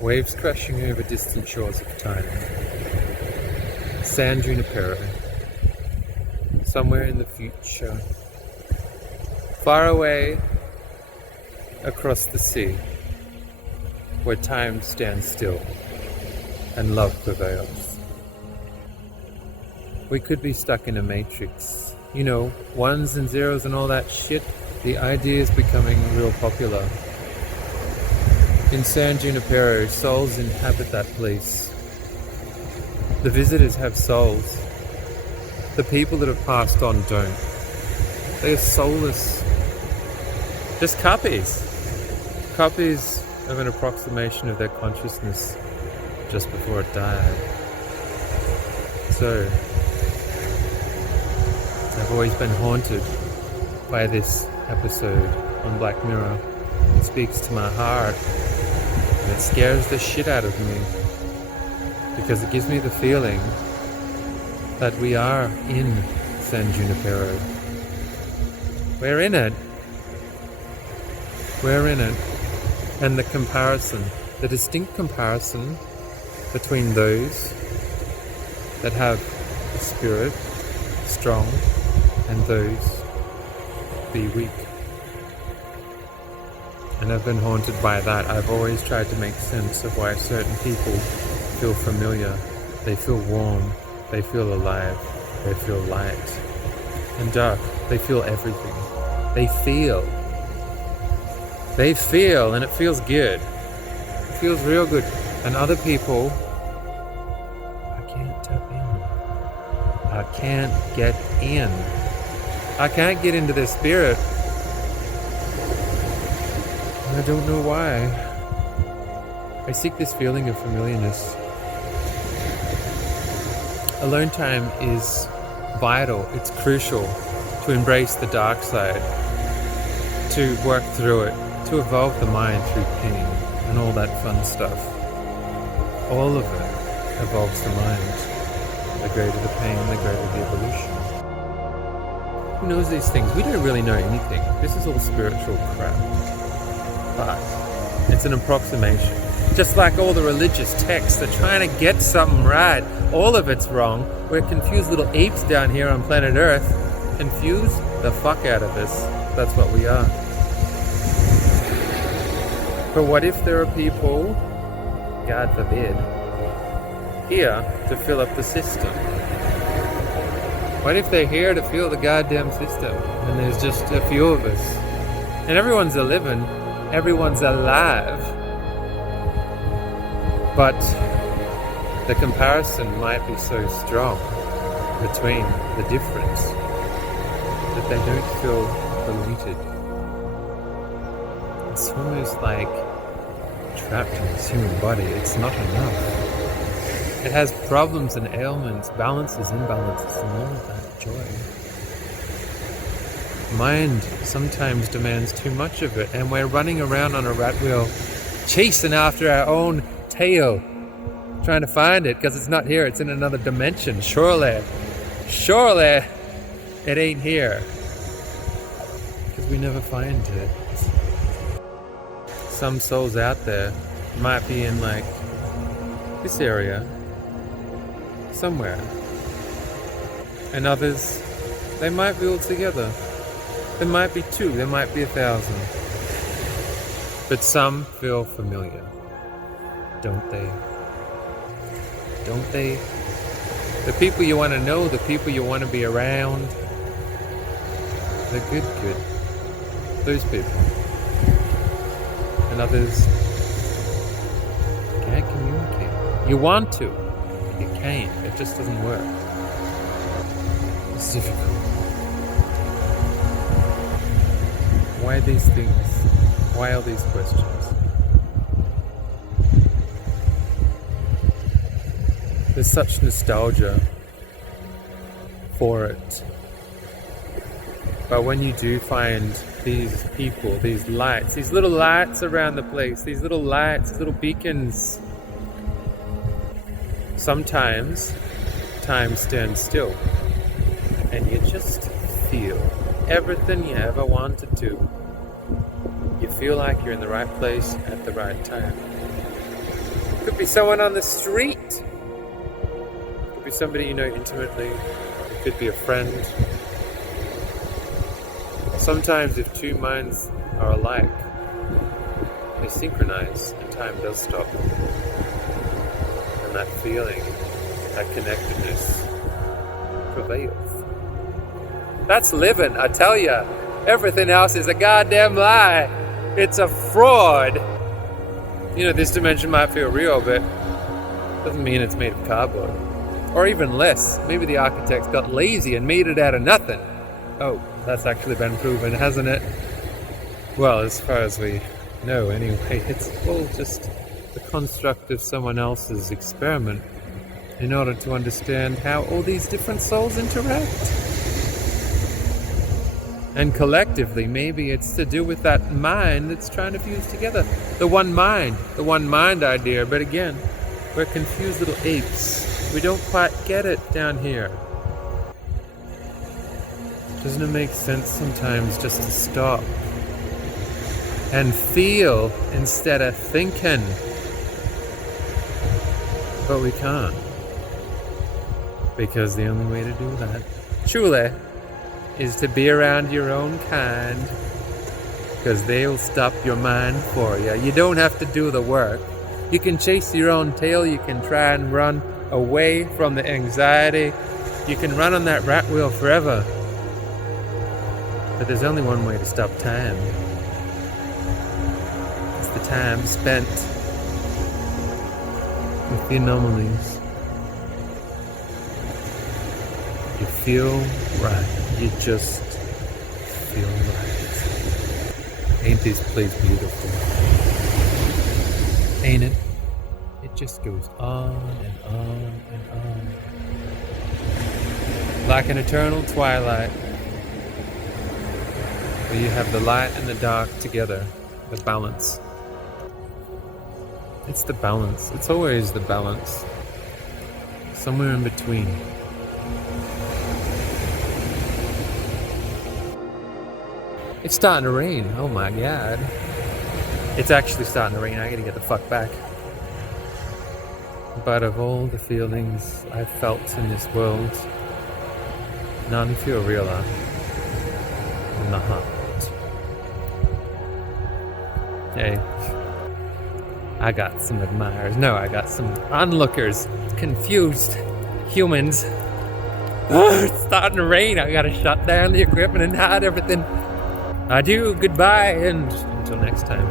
Waves crashing over distant shores of time. San Junipero. Somewhere in the future. Far away across the sea, where time stands still and love prevails. We could be stuck in a matrix. You know, ones and zeros and all that shit. The idea is becoming real popular. In San Junipero, souls inhabit that place. The visitors have souls. The people that have passed on don't. They are soulless. Just copies. Copies of an approximation of their consciousness just before it died. So, I've always been haunted by this episode on Black Mirror. It speaks to my heart, and it scares the shit out of me, because it gives me the feeling that we are in San Junipero. We're in it. We're in it. And the comparison, the distinct comparison between those that have a spirit strong and those be weak. And I've been haunted by that. I've always tried to make sense of why certain people feel familiar. They feel warm. They feel alive. They feel light and dark. They feel everything. They feel, and it feels good. It feels real good. And other people, I can't tap in. I can't get in. I can't get into their spirit. And I don't know why. I seek this feeling of familiarness. Alone time is vital. It's crucial to embrace the dark side, to work through it, to evolve the mind through pain and all that fun stuff. All of it evolves the mind. The greater the pain, the greater the evolution. Who knows these things? We don't really know anything. This is all spiritual crap. But it's an approximation. Just like all the religious texts, they're trying to get something right. All of it's wrong. We're confused little apes down here on planet Earth. Confuse the fuck out of us. That's what we are. But what if there are people, God forbid, here to fill up the system? What if they're here to fill the goddamn system and there's just a few of us? And everyone's living, everyone's alive, but the comparison might be so strong between the difference that they don't feel polluted. It's almost like trapped in this human body. It's not enough. It has problems and ailments, balances, imbalances, and all of that joy. Mind sometimes demands too much of it, and we're running around on a rat wheel, chasing after our own tail, trying to find it, because it's not here, it's in another dimension. Surely it ain't here, because we never find it. Some souls out there might be in like this area somewhere, and others, they might be all together. There might be 2, there might be 1,000, but some feel familiar, don't they? Don't they? The people you want to know, the people you want to be around, they're good. Those people. And others can't communicate. You want to, you can't. It just doesn't work. It's difficult. Why these things? Why all these questions? There's such nostalgia for it. But when you do find these people, these lights, these little lights around the place, these little lights, these little beacons, sometimes time stands still and you just feel everything you ever wanted to. You feel like you're in the right place at the right time. Could be someone on the street. Could be somebody you know intimately. It could be a friend. Sometimes if two minds are alike, they synchronize and time does stop. And that feeling, that connectedness prevails. That's living, I tell ya. Everything else is a goddamn lie. It's a fraud. You know, this dimension might feel real, but doesn't mean it's made of cardboard. Or even less. Maybe the architects got lazy and made it out of nothing. Oh, that's actually been proven, hasn't it? Well, as far as we know, anyway, it's all just the construct of someone else's experiment in order to understand how all these different souls interact. And collectively, maybe it's to do with that mind that's trying to fuse together. The one mind idea. But again, we're confused little apes. We don't quite get it down here. Doesn't it make sense sometimes just to stop and feel instead of thinking? But we can't. Because the only way to do that, truly, is to be around your own kind, because they'll stop your mind for you. You don't have to do the work. You can chase your own tail. You can try and run away from the anxiety. You can run on that rat wheel forever. But there's only one way to stop time. It's the time spent with the anomalies. You feel right. You just feel right. Ain't this place beautiful? Ain't it? It just goes on and on and on. Like an eternal twilight, where you have the light and the dark together, the balance. It's the balance. It's always the balance. Somewhere in between. It's starting to rain. Oh my god. It's actually starting to rain. I gotta get the fuck back. But of all the feelings I've felt in this world, none feel realer than the heart. Hey, I got some admirers. No, I got some onlookers. Confused humans. It's starting to rain. I gotta shut down the equipment and hide everything. Adieu, goodbye, and until next time.